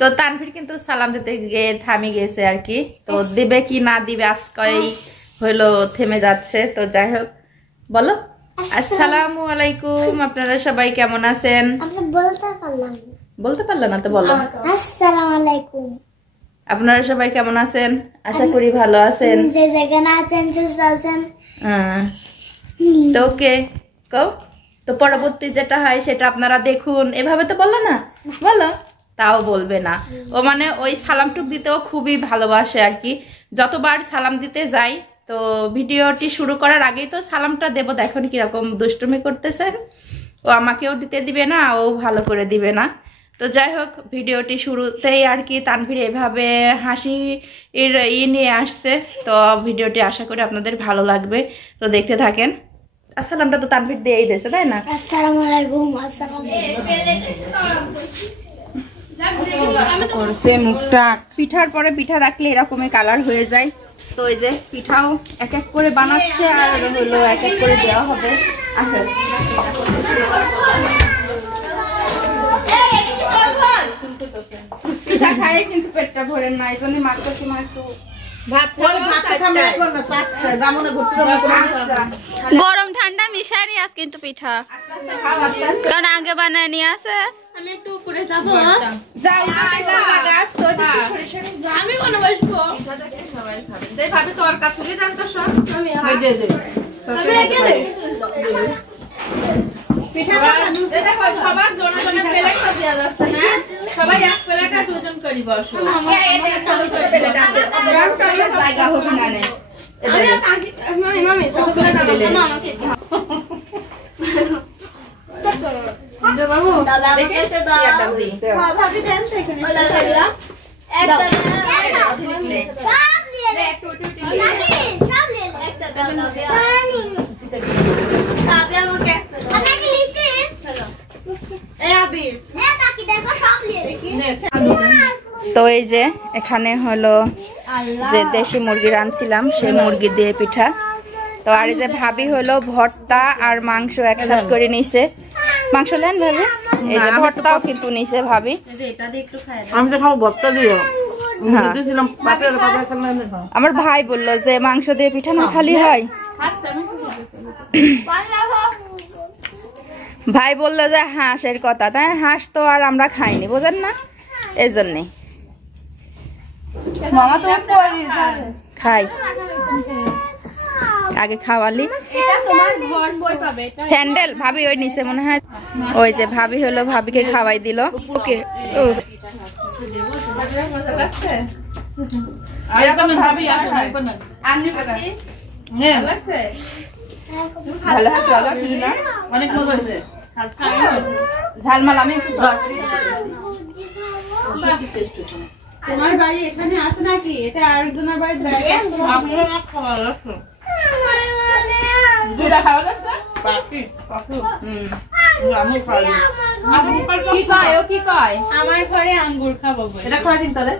তো তানভীর কিন্তু সালাম দিতে গিয়ে থামি গেছে আর কি, তো দিবে কি না দিবে আজকেই হলো থেমে যাচ্ছে। তো যাই হোক, বলো আসসালামু আলাইকুম, আপনারা সবাই কেমন আছেন? বলতে পারলাম না তো বলো আসসালামু আলাইকুম। আপনারা সবাই কেমন আছেন? আশা করি ভালো আছেন। যে যেখানে আছেন সুস্থ আছেন। তো ওকে কও, তো পরবর্তী যেটা হয় সেটা আপনারা দেখুন। এভাবে তো বললো না, বলো। তাও বলবে না ও, মানে ওই সালামটুক দিতেও খুবই ভালোবাসে আর কি। যতবার সালাম দিতে যাই তো ভিডিওটি শুরু করার আগেই তো সালামটা দেবো, দেখুন কিরকম দুষ্টুমি করতেছে। ও আমাকেও দিতে দিবে না, ও ভালো করে দিবে না। তো যাই হোক, ভিডিওটি শুরুতেই আর কি তানভীর এভাবে হাসি নিয়ে আসছে। তো ভিডিওটি আশা করি আপনাদের ভালো লাগবে, তো দেখতে থাকেন। আসসালামটা তো তানভীর দিয়েই দিয়েছে, তাই না? আসসালামু আলাইকুম। মুখটা পিঠার পরে পিঠা রাখলে এরকমই কালার হয়ে যায়। তো এই যে পিঠাও এক এক করে বানাচ্ছে আর হলো এক এক করে দেওয়া হবে। আসলে পিঠা খাই কিন্তু পেটটা ভরে না, এই জন্য মারতেছি। একটু গরম ঠান্ডা মিশারি আজ কিন্তু পিঠা, কারণ আগে বানায় নিয়ে আসে। আমি একটু উপরে যাবো, আমি কোনো বসবো। ভাবি তরকা তুলে দেন তো সব। সবার জোনা জোনা প্লেট সব দেওয়া যাচ্ছে না, সবাই এক প্লেটে দুজন করি বসো। জায়গা হবে না নে তো এই যে এখানে হলো যে দেশি মুরগি রাঁধছিলাম সেই মুরগি দিয়ে পিঠা। তো আর এই যে ভাবি হলো ভর্তা আর মাংস একসাথে করে নিছে। মাংস নেন ভাবি, এই যে ভর্তাও কিন্তু নিছে ভাবি। আমি তো খাবো ভর্তা দিয়ে। আমার ভাই বললো যে মাংস দিয়ে পিঠা না খালি হয়। ভাই বললো যে হাঁসের কথা, তাই হাঁস তো আর আমরা খাইনি, বোঝেন না, এই জন্যে খাই। আগে খাওয়ালি স্যান্ডেল ভাবি ওই নিচে মনে হয়। ওই যে ভাবি হলো ভাবিকে খাওয়াই দিল। ওকে ঝালমাল আমি তোমার বাড়ি এখানে আছে নাকি? এটা আরেকজনের বাড়ি আমার ঘরে আঙ্গুর খাবো, এটা খাওয়া দিন তাহলে।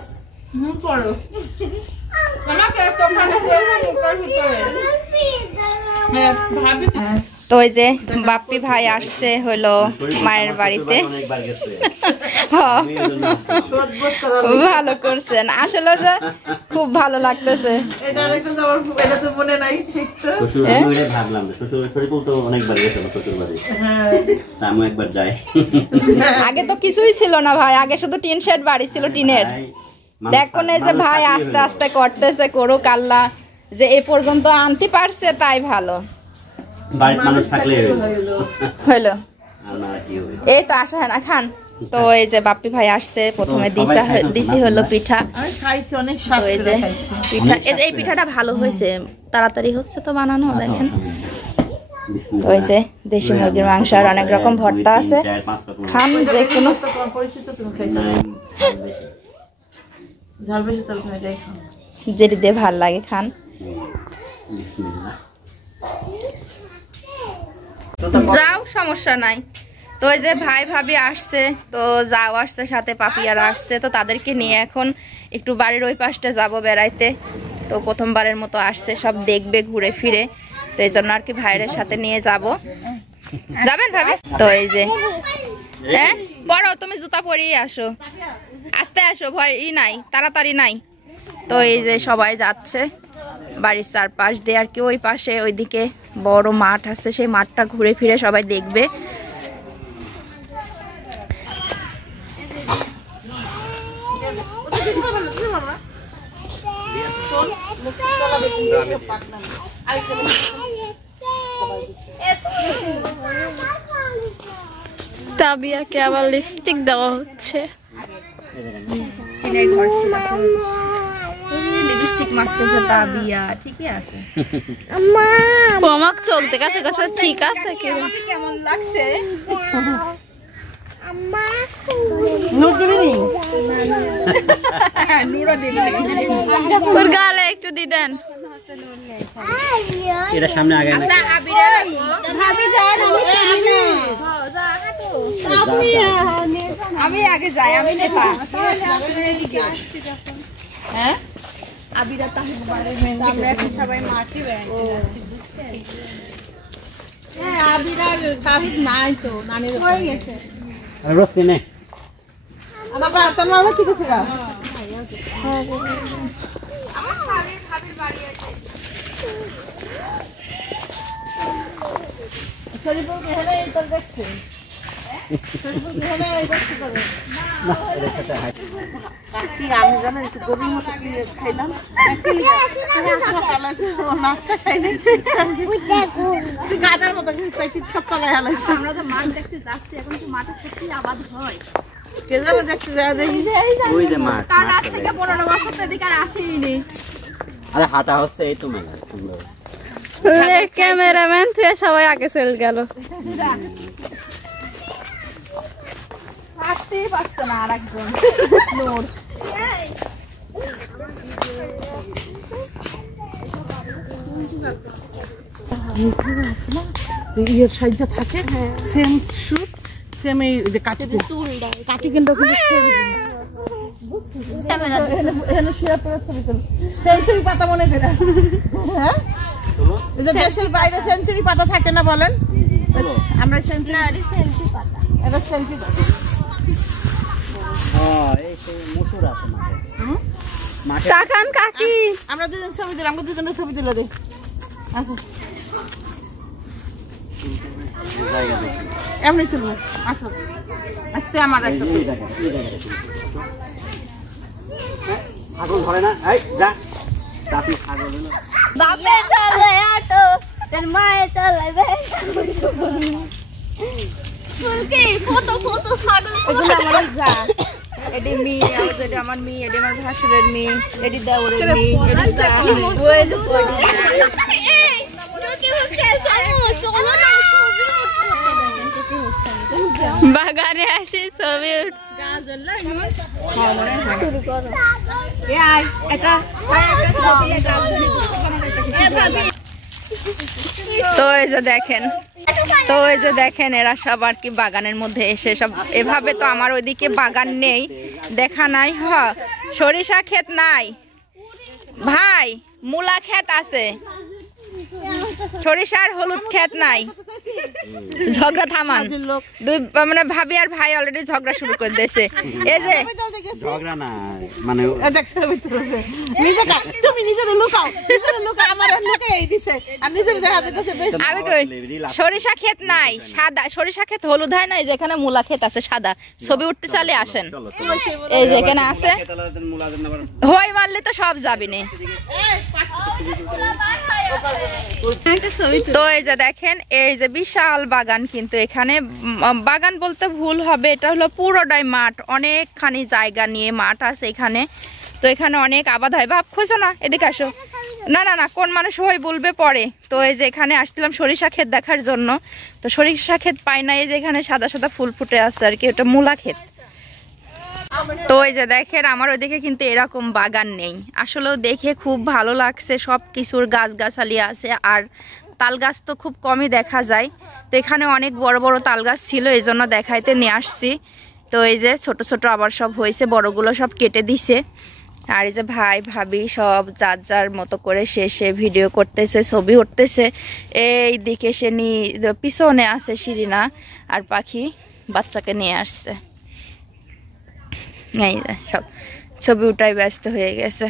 তো ওই যে বাপ্পি ভাই আসছে হলো মায়ের বাড়িতে। ভালো করছেন, আসলে যে খুব ভালো লাগতেছে। আগে তো কিছুই ছিল না ভাই, আগে শুধু টিন শেড বাড়ি ছিল, টিনের। দেখুন এই যে ভাই আস্তে আস্তে করতেছে, করুক আল্লাহ, যে এ পর্যন্ত আনতে পারছে তাই ভালো। হলো এই তো আসা হয় না খান। তো এই যে বাপ্পি ভাই আসছে, প্রথমে দিছি হলো পিঠা। এই পিঠাটা ভালো হয়েছে, তাড়াতাড়ি হচ্ছে তো বানানো। দেখেন ওই যে দেশি মুরগির মাংস আর অনেক রকম ভর্তা আছে, খান যে কোনো যেটি দিয়ে ভাল লাগে খান। যাও সমস্যা নাই। তো ওই যে ভাই ভাবি আসছে, তো যাও আসছে, সাথে পাপিয়ারা আসছে। তো তাদেরকে নিয়ে এখন একটু বাড়ির ওই পাশটা যাব বেড়াইতে। তো প্রথমবারের মতো আসছে, সব দেখবে ঘুরে ফিরে, তো এই জন্য আর কি ভাইয়ের সাথে নিয়ে যাব। যাবেন ভাবি? তো এই যে হ্যাঁ পড়ো, তুমি জুতা পরিয়ে আসো। আস্তে আসো, ভয় নাই, তাড়াতাড়ি নাই। তো এই যে সবাই যাচ্ছে বাড়ির চারপাশ দিয়ে, আর কি ওই পাশে ওইদিকে বড় মাঠ আছে, সেই মাঠটা ঘুরে ফিরে সবাই দেখবে। তাবিয়াকে আবার লিপস্টিক দেওয়া হচ্ছে। লিপস্টিক মাখতেছে তাবিয়া, ঠিকই আছে। ও আমাকে চলতে কাছে কাছে ঠিক আছে কি কেমন লাগছে? ওর গালে একটু দিদেন। এটা সামনে আগে না আমি আগে যাই, আমি নেতা। হ্যাঁ আবিরা সবাই মাটি নাই তো নানির হয়ে গেছে রস্তি নেই আমার বাবা মামা ঠিক আছে না শরীফকে হেলে তোর দেখছে শরীফকে হেলে দেখতে পারে না কাকি আমি জানো একটু গরুর মতো দিয়ে খাইলাম কাকি সকালে ও নাস্তা খাইনি তুই গাদার মতো খাইছিস সকালে হালাইছিস আমরা তো মাছ দেখতে যাচ্ছি এখন তো মাঠে সত্যি আবাদ হয় কেজালে দেখতে যা দেখি ওই যে মাঠ তার আজ থেকে 15 বছর তো এদিকে আর আসেনি। আরে হাঁটা হচ্ছে এই তো মেলা সুন্দর ক্যামেরাম্যান তুই সবাই আগে চলে গেল। আসতেই পারছে না আর একজন নোর। ইয়ের সাইজে থাকে সেম শুট সেম এই যে কাটি কাটি কিন্তু সেঞ্চুরি পাতা মনে করে হ্যাঁ এই যে দেশের বাইরে সেঞ্চুরি পাতা থাকে না বলেন আমরা সেঞ্চুরি পাতা এটা সেঞ্চুরি পাতা এই সেই মুসুর আছে মাঠে তাকান কাকি আমরা দুজন ছবি দিলাম আমরা দুজনের ছবি দিলে দে আচ্ছা এমনি চলবো আসো আজকে আমার একটা ছাগল ধরে না এই যা চাপি ছাগল হলো বাপে চলে অটো তোর মায়ে চলে ফুলকি ফটো ফটো ছাড়ো এগুলো আমার যা, এডি মি, এডি আমার মি, এডি আমার ভাসুরের মি, এডি দেওরের মি, এডি যা ওই যে পড়ি এই টুকি হচ্ছে জানো সোনা না বাগানে আসি ছবি তো এই যে দেখেন, তো এই যে দেখেন এরা সব আর কি বাগানের মধ্যে এসে সব এভাবে। তো আমার ওইদিকে বাগান নেই, দেখা নাই। হ সরিষা ক্ষেত নাই ভাই, মূলা ক্ষেত আছে, সরিষার হলুদ ক্ষেত নাই। ঝগড়া থামান, দুই মানে ভাবি আর ভাই অলরেডি ঝগড়া শুরু করে দিয়েছে। এই যে ঝগড়া না মানে দেখছো নিজে তুমি নিজের লুকাও আমার লুকে এই দিছে আর নিজের দেখা দিতেছে আমি কই সরিষা ক্ষেত নাই, সাদা সরিষা ক্ষেত হলুদ হয় নাই, যেখানে মূলা ক্ষেত আছে সাদা। ছবি উঠতে চালে আসেন, এই যেখানে আছে হই মারলে তো সব যাবি না। তো এই যে দেখেন, এই যে বিশাল বাগান, কিন্তু এখানে বাগান বলতে ভুল হবে, এটা হলো পুরোটাই মাঠ, অনেকখানি জায়গা নিয়ে মাঠ আছে এখানে। তো এখানে অনেক আবাদ হয়। ভাব খোঁজো না, এদিকে আসো। না না না, কোন মানুষ হয় বলবে পরে। তো এই যে এখানে আসছিলাম সরিষা ক্ষেত দেখার জন্য, তো সরিষা ক্ষেত পাই না, এই যে এখানে সাদা সাদা ফুল ফুটে আছে আর কি, ওটা মূলা ক্ষেত। তো এই যে দেখেন আমার ওইদিকে কিন্তু এরকম বাগান নেই। আসলেও দেখে খুব ভালো লাগছে, সব কিছুর গাছগাছালি আছে, আর তাল গাছ তো খুব কমই দেখা যায়। তো এখানে অনেক বড় বড় তাল গাছ ছিল, এই জন্য দেখাইতে নিয়ে আসছি। তো এই যে ছোট ছোট আবার সব হয়েছে, বড়গুলো সব কেটে দিছে। আর এই যে ভাই ভাবি সব যার যার মতো করে শেষে ভিডিও করতেছে, ছবি উঠতেছে। এই দিকে সে পিছনে আছে শিরিনা আর পাখি, বাচ্চাকে নিয়ে আসছে। এই যে সব ছবি উঠাই ব্যস্ত হয়ে গেছে।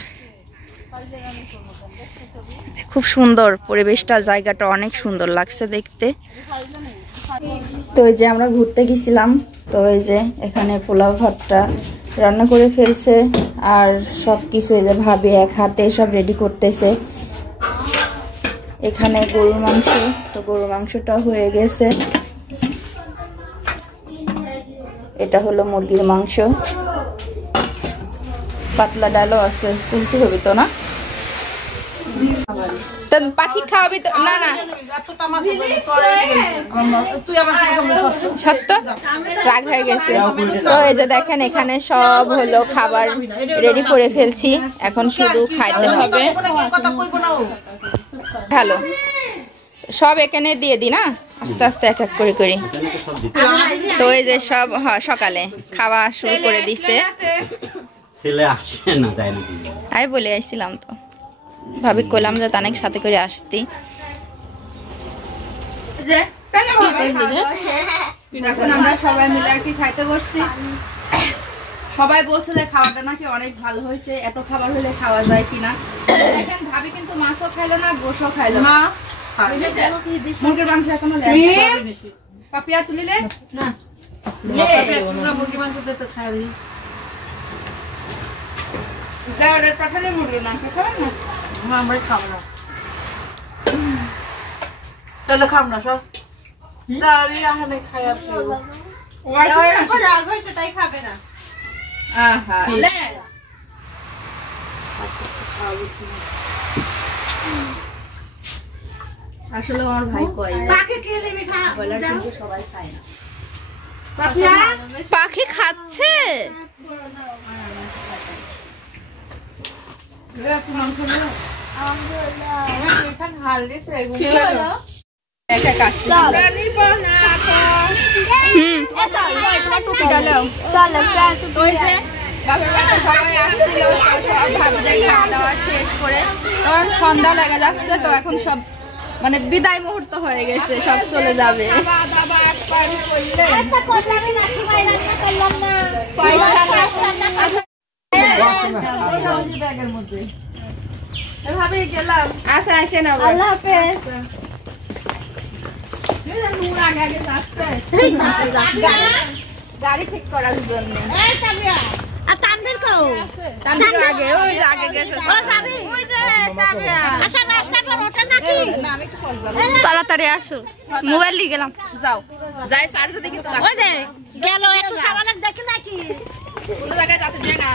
খুব সুন্দর পরিবেশটা, জায়গাটা অনেক সুন্দর লাগছে দেখতে। তো এই যে আমরা ঘুরতে গেছিলাম, তো এই যে এখানে পোলাও ভাতটা রান্না করে ফেলছে আর সব কিছু এই যে ভাবে এক হাতে সব রেডি করতেছে। এখানে গরুর মাংস, তো গরুর মাংসটা হয়ে গেছে। এটা হলো মুরগির মাংস, পাতলা ডালও আছে, তুলতে হবে তো না? তো পাখি খাওয়াবি তো? না না সত্য রাগ হয়ে গেছে। তো এই যে দেখেন এখানে সব হলো খাবার রেডি করে ফেলছি, এখন শুধু খাইতে হবে। ভালো সব এখানে দিয়ে দি না, আস্তে আস্তে এক এক করে করি। তো এই যে সব সকালে খাওয়া শুরু করে দিছে। আমি বলে আইছিলাম তো, ভাবি কইলাম যে অনেক সাথে করে আসতি। এখন আমরা সবাই মিলে আর কি খাইতে বসছি। সবাই বলছে যে খাওয়াটা নাকি অনেক ভালো হয়েছে, এত খাবার হলে খাওয়া যায় কিনা। দেখেন ভাবি কিন্তু মাছও খাইলো না, গোশও খাইলো না। মুরগির মাংস এখনো পাপিয়া তুলিলে না মুরগির মাংস খাই দিই। পাঠালে মুরগির মাংস খাবেন না? আমরা খাবো না, তাহলে খাব না সব তাই খাবে না। আসলে আমার ভাই কয় সবাই খায় না। পাখি খাচ্ছে শেষ করে তখন সন্ধ্যা লেগে যাচ্ছে, তো এখন সব মানে বিদায় মুহূর্ত হয়ে গেছে, সব চলে যাবে। আচ্ছা আসেন, আল্লাহ হাফেজ। গাড়ি ঠিক করার জন্য তাড়াতাড়ি আসো, মোবাইল নিয়ে গেলাম। যাও যাই সার সাথে কিন্তু গেল একটু সাবান দেখি নাকি কোনো জায়গায় যাতে যায় না।